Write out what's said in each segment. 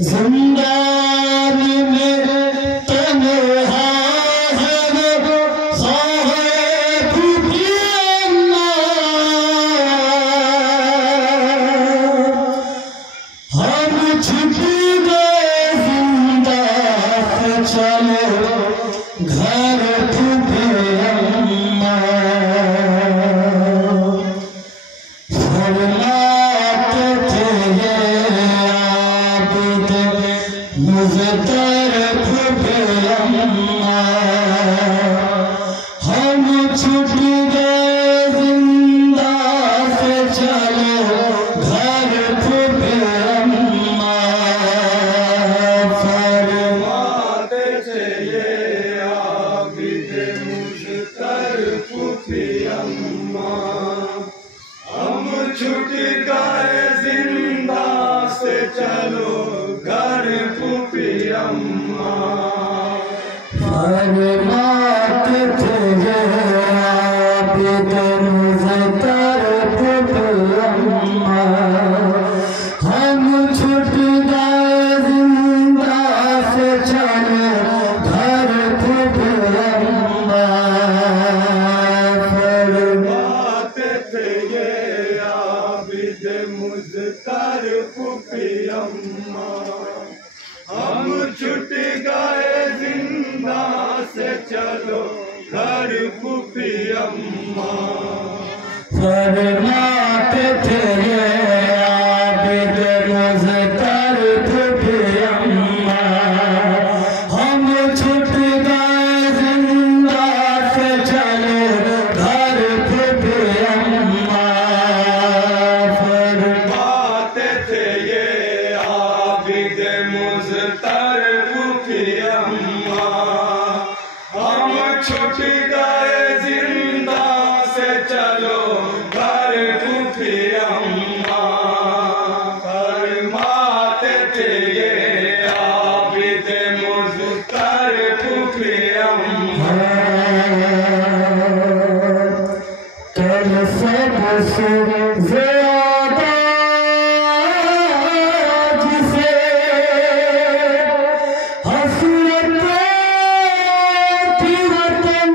जिंदान में तन्हा है वो साहिब भी हम छुप गए जिंदा से चलो घर भी अम्मा फरमाते थे ये आबिद मुझे तरफ भी अम्मा हम छुप गए जिंदा से चलो घर भी अम्मा फरमाते थे ये आबिद मुझे तरफ भी अम्मा हम छूट गए जिंदा से चलो घर फूफी अम्मा फरमाते थे ये आबिद मुझे तरफ भी अम्मा हम छूट गए जिंदा से चलो घर भी अम्मा फरमाते थे ये आबिद मुझे तरफ फूफी अम्मा हम छूट गए जिंदा से चलो घर फूफी अम्मा फरमाते थे ये आबिद मुझे तरफ भी अम्मा हम छूट गए जिंदा से चलो घर भी अम्मा फरमाते थे ये आबिद मुझे तरफ फूफी अम्मा हम छूट गए जिंदा से चलो घर फूफी अम्मा फरमाते थे ये आबिद मुझे तरफ फूफी अम्मा कल सबसे ज्यादा जिसे हसरत थी वतन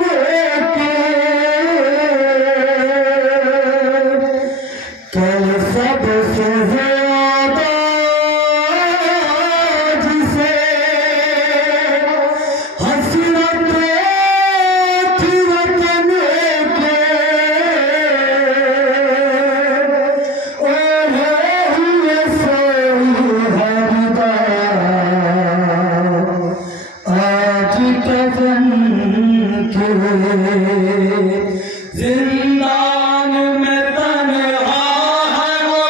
की कल सबसे ज्यादा जिसे हसरत थी वतन के ओढ़े हुए सोई है विदा आज कफन के जिंदान में तन्हा है वो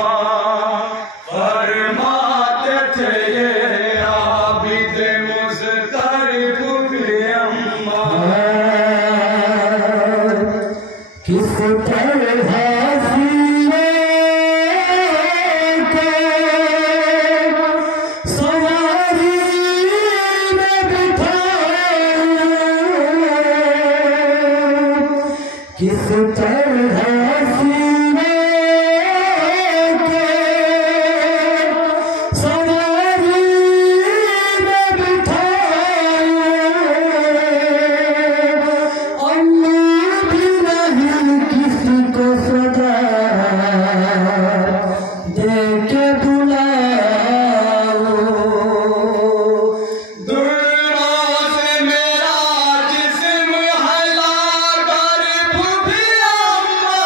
अम्मा, फरमाते थे ये आबिद मुज़्तरिफ भी अम्मा। किस तरह सीने को सवारी में बिठाया, किस तरह सीने को सवारी में बिठाया, उम्मीद नहीं किसको सजा दे के बुलाओ। दूरों से मेरा जिस्म हला कर भी अम्मा,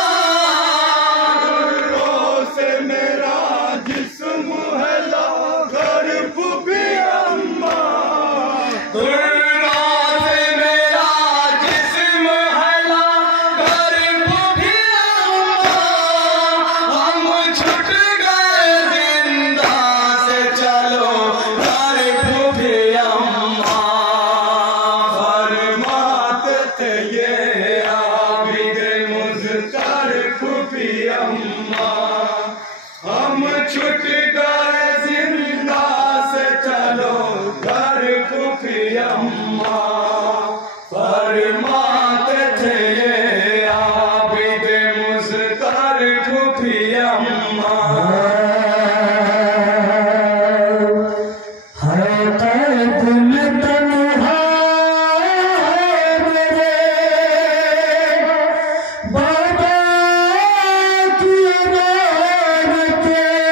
दूरों से मेरा जिस्म हला कर भी अम्मा, दूरों से मेरा जिस्म हला कर भी अम्मा। हम छूट गए जिंदा से चलो कर भी अम्मा, फरमाते थे ये आबिद मुज़्तरिफ भी अम्मा। हम छूट गए जिंदा से चलो कर भी अम्मा, फरमाते थे ये आबिद मुज़्तरिफ भी अम्मा। हर कैद में तन्हा मेरे बाबा की अमानत है,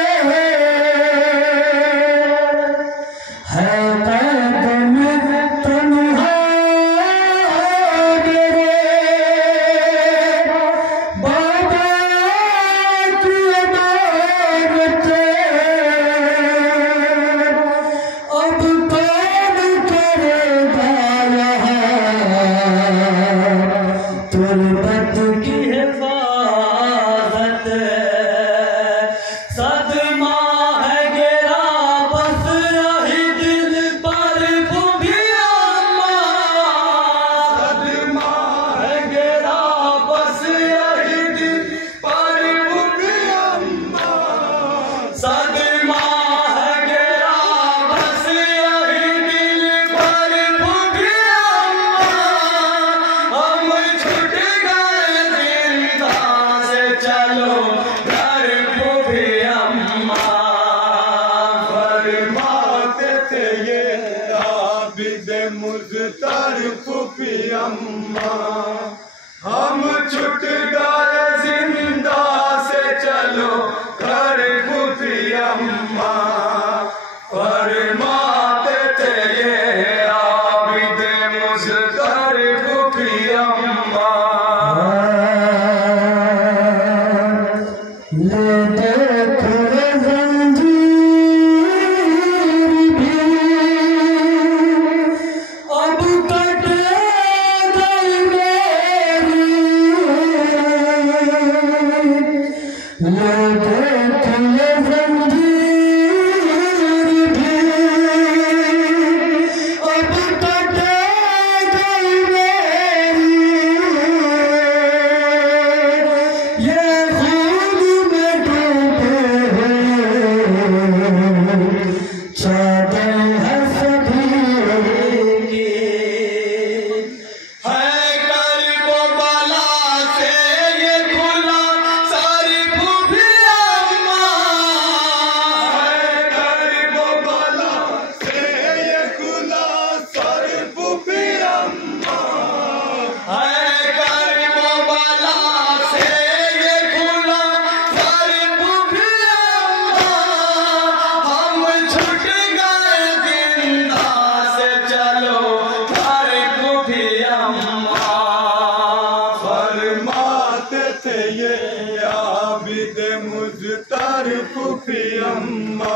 कैद में तन्हा मेरे बाबा की अमानत है। अब कौन करेगा यहाँ तुर्बत की हिफाजत, सदमा है गिरा बस यही दिल पर भी अम्मा, सदमा है गिरा बस यही दिल पर भी अम्मा, सदमा है गिरा बस यही दिल पर भी अम्मा। हम छूट गए जिंदा से चलो कर भी अम्मा, फरमाते थे ये आबिद मुज़्तरिफ भी अम्मा। हम छूट गए जिंदा से चलो कर भी अम्मा, फरमाते थे ये आबिद मुज़्तरिफ भी अम्मा। ले देख रे जंजीर भी अब कट गई मेरी, ले देख रे जंजीर भी अब कट गई मेरी, ये खून में डूबे हुए चादर है सभी की। है करबला से ये खुला शरीफ भी अम्मा, है करबला से ये खुला शरीफ भी अम्मा, है करबला से ये खुला शरीफ भी अम्मा। हम छूट गए जिंदा से चलो कर भी अम्मा, फरमाते थे ये आबिद मुज़्तरिफ भी अम्मा।